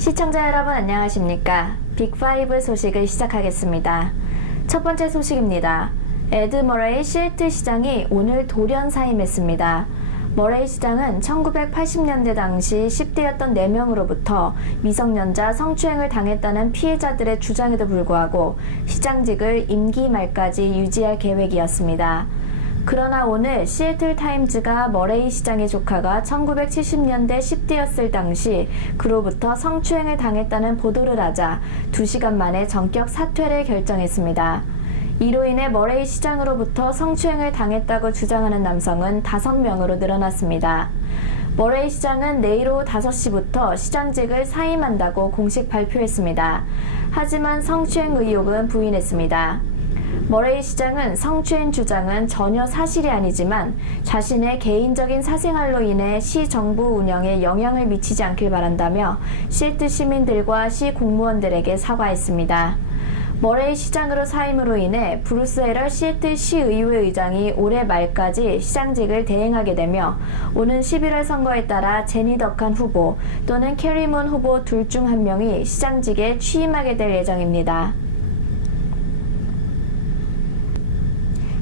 시청자 여러분 안녕하십니까? 빅5 소식을 시작하겠습니다. 첫 번째 소식입니다. 에드 머레이 시애틀 시장이 오늘 돌연 사임했습니다. 머레이 시장은 1980년대 당시 10대였던 4명으로부터 미성년자 성추행을 당했다는 피해자들의 주장에도 불구하고 시장직을 임기 말까지 유지할 계획이었습니다. 그러나 오늘 시애틀 타임즈가 머레이 시장의 조카가 1970년대 10대였을 당시 그로부터 성추행을 당했다는 보도를 하자 2시간 만에 전격 사퇴를 결정했습니다. 이로 인해 머레이 시장으로부터 성추행을 당했다고 주장하는 남성은 5명으로 늘어났습니다. 머레이 시장은 내일 오후 5시부터 시장직을 사임한다고 공식 발표했습니다. 하지만 성추행 의혹은 부인했습니다. 머레이 시장은 성추행 주장은 전혀 사실이 아니지만 자신의 개인적인 사생활로 인해 시 정부 운영에 영향을 미치지 않길 바란다며 시애틀 시민들과 시 공무원들에게 사과했습니다. 머레이 시장으로 사임으로 인해 브루스 헤럴 시애틀 시의회 의장이 올해 말까지 시장직을 대행하게 되며 오는 11월 선거에 따라 제니 덕한 후보 또는 캐리 문 후보 둘 중 한 명이 시장직에 취임하게 될 예정입니다.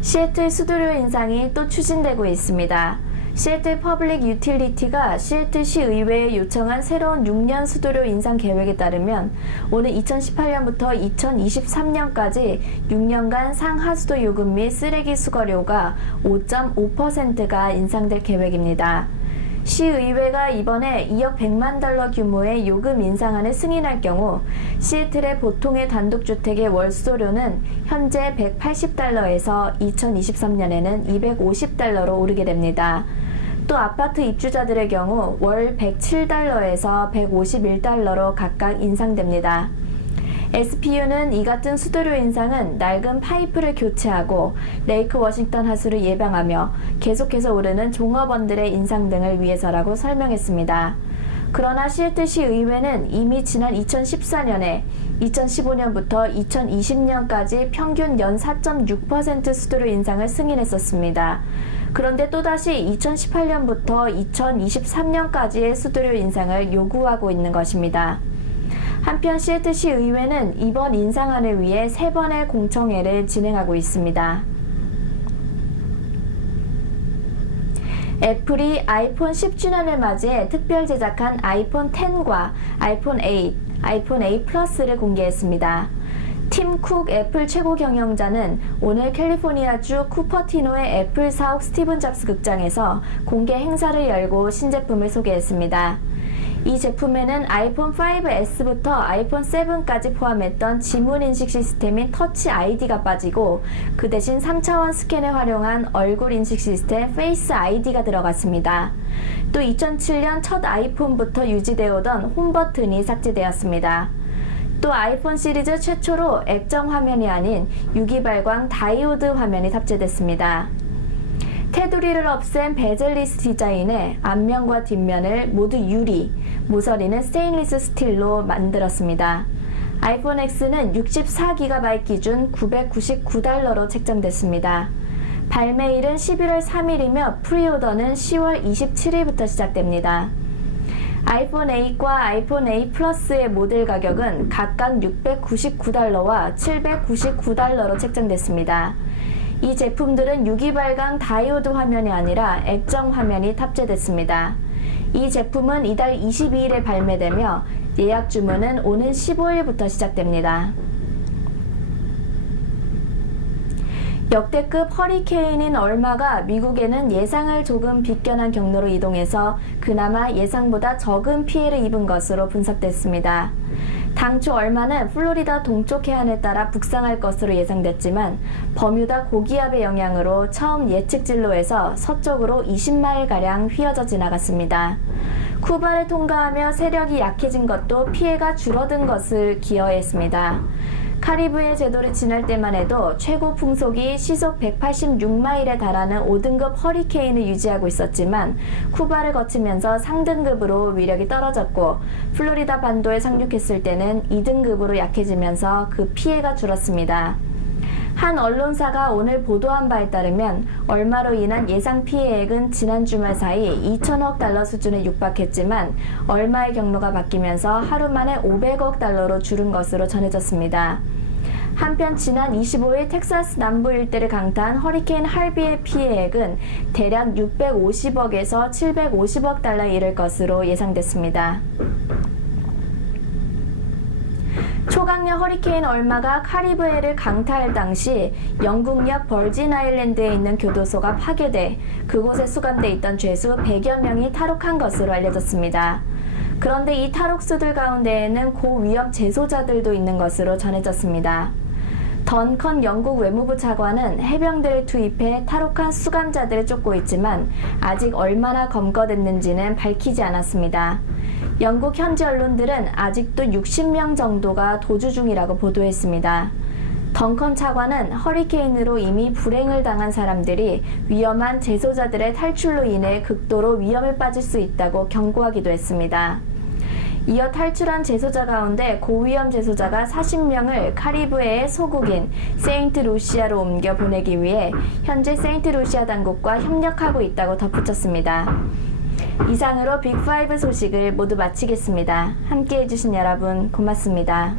시애틀 수수료 인상이 또 추진되고 있습니다. 시애틀 퍼블릭 유틸리티가 시애틀 시의회에 요청한 새로운 6년 수수료 인상 계획에 따르면 오는 2018년부터 2023년까지 6년간 상하수도 요금 및 쓰레기 수거료가 5.5%가 인상될 계획입니다. 시의회가 이번에 2억 100만 달러 규모의 요금 인상안을 승인할 경우 시애틀의 보통의 단독주택의 월 수수료는 현재 180달러에서 2023년에는 250달러로 오르게 됩니다. 또 아파트 입주자들의 경우 월 107달러에서 151달러로 각각 인상됩니다. SPU는 이 같은 수수료 인상은 낡은 파이프를 교체하고 레이크 워싱턴 하수를 예방하며 계속해서 오르는 종업원들의 인상 등을 위해서라고 설명했습니다. 그러나 시애틀시 의회는 이미 지난 2014년에 2015년부터 2020년까지 평균 연 4.6% 수수료 인상을 승인했었습니다. 그런데 또다시 2018년부터 2023년까지의 수수료 인상을 요구하고 있는 것입니다. 한편 시애틀시 의회는 이번 인상안을 위해 3번의 공청회를 진행하고 있습니다. 애플이 아이폰 10주년을 맞이해 특별 제작한 아이폰 X과 아이폰 8, 아이폰 8 플러스를 공개했습니다. 팀 쿡 애플 최고 경영자는 오늘 캘리포니아주 쿠퍼티노의 애플 사옥 스티븐 잡스 극장에서 공개 행사를 열고 신제품을 소개했습니다. 이 제품에는 아이폰 5S부터 아이폰 7까지 포함했던 지문인식 시스템인 터치 아이디가 빠지고 그 대신 3차원 스캔을 활용한 얼굴 인식 시스템 페이스 아이디가 들어갔습니다. 또 2007년 첫 아이폰부터 유지되어 오던 홈 버튼이 삭제되었습니다. 또 아이폰 시리즈 최초로 액정 화면이 아닌 유기발광 다이오드 화면이 탑재됐습니다. 테두리를 없앤 베젤리스 디자인에 앞면과 뒷면을 모두 유리, 모서리는 스테인리스 스틸로 만들었습니다. 아이폰 X는 64GB 기준 999달러로 책정됐습니다. 발매일은 11월 3일이며 프리오더는 10월 27일부터 시작됩니다. 아이폰 8과 아이폰 8 플러스의 모델 가격은 각각 699달러와 799달러로 책정됐습니다. 이 제품들은 유기발광 다이오드 화면이 아니라 액정 화면이 탑재됐습니다. 이 제품은 이달 22일에 발매되며 예약 주문은 오는 15일부터 시작됩니다. 역대급 허리케인인 얼마가 미국에는 예상을 조금 비껴난 경로로 이동해서 그나마 예상보다 적은 피해를 입은 것으로 분석됐습니다. 당초 얼마는 플로리다 동쪽 해안에 따라 북상할 것으로 예상됐지만 버뮤다 고기압의 영향으로 처음 예측 진로에서 서쪽으로 20마일가량 휘어져 지나갔습니다. 쿠바를 통과하며 세력이 약해진 것도 피해가 줄어든 것을 기여했습니다. 카리브해 제도를 지날 때만 해도 최고 풍속이 시속 186마일에 달하는 5등급 허리케인을 유지하고 있었지만 쿠바를 거치면서 상등급으로 위력이 떨어졌고 플로리다 반도에 상륙했을 때는 2등급으로 약해지면서 그 피해가 줄었습니다. 한 언론사가 오늘 보도한 바에 따르면 얼마로 인한 예상 피해액은 지난 주말 사이 2천억 달러 수준에 육박했지만 얼마의 경로가 바뀌면서 하루 만에 500억 달러로 줄은 것으로 전해졌습니다. 한편 지난 25일 텍사스 남부 일대를 강타한 허리케인 할비의 피해액은 대략 650억에서 750억 달러에 이를 것으로 예상됐습니다. 초강력 허리케인 얼마가 카리브해를 강타할 당시 영국역 버진 아일랜드에 있는 교도소가 파괴돼 그곳에 수감돼 있던 죄수 100여 명이 탈옥한 것으로 알려졌습니다. 그런데 이 탈옥수들 가운데에는 고위험 재소자들도 있는 것으로 전해졌습니다. 던컨 영국 외무부 차관은 해병대를 투입해 탈옥한 수감자들을 쫓고 있지만 아직 얼마나 검거됐는지는 밝히지 않았습니다. 영국 현지 언론들은 아직도 60명 정도가 도주 중이라고 보도했습니다. 던컨 차관은 허리케인으로 이미 불행을 당한 사람들이 위험한 재소자들의 탈출로 인해 극도로 위험에 빠질 수 있다고 경고하기도 했습니다. 이어 탈출한 재소자 가운데 고위험 재소자가 40명을 카리브해의 소국인 세인트루시아로 옮겨 보내기 위해 현재 세인트루시아 당국과 협력하고 있다고 덧붙였습니다. 이상으로 빅5 소식을 모두 마치겠습니다. 함께해 주신 여러분 고맙습니다.